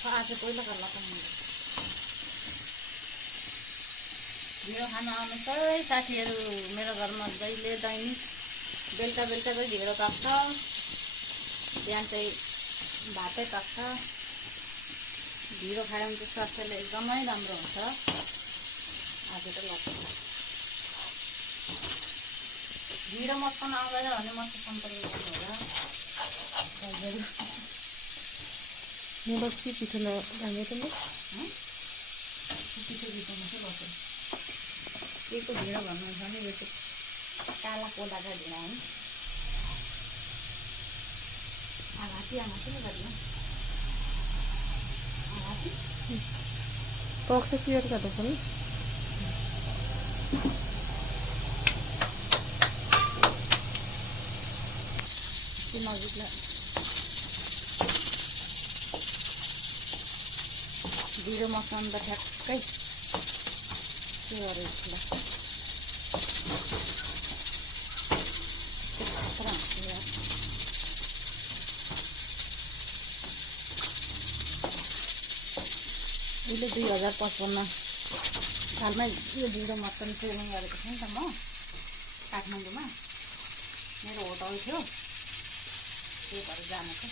आज पहिलो गर्ला त ढिँडो खान आउनुहोस् है साथीहरू। मेरो घरमा जहिले दैनिक बेलुका बेलुका चाहिँ ढिँडो पाक्छ, बिहान चाहिँ भातै पाक्छ। ढिँडो खायो भने चाहिँ स्वास्थ्यले एकदमै राम्रो हुन्छ। आज त लाग्छ ढिँडो मस्काउन आउँदैन भने मसँग सम्पर्क गर्नु होला। म बस्छु पिठो नराम्रो त म पिठो पिठोमा चाहिँ बस्छ के को ढिँडो भन्नुहुन्छ भने यो चाहिँ काला कोदाका ढिँडो हो। आघाती आमाले गर्नु आघाती पक्ष क्लियर गर्दा पनि नजिकलाई ढिँडो मस्काउनु त ठ्याक्कै के गरेँ यसलाई उहिले 2055 सालमा यो ढिँडो मस्काउने ट्रेनिङ गरेको थिएँ नि त म काठमाडौँमा। मेरो होटल थियो, त्यही भएर जानु थियो।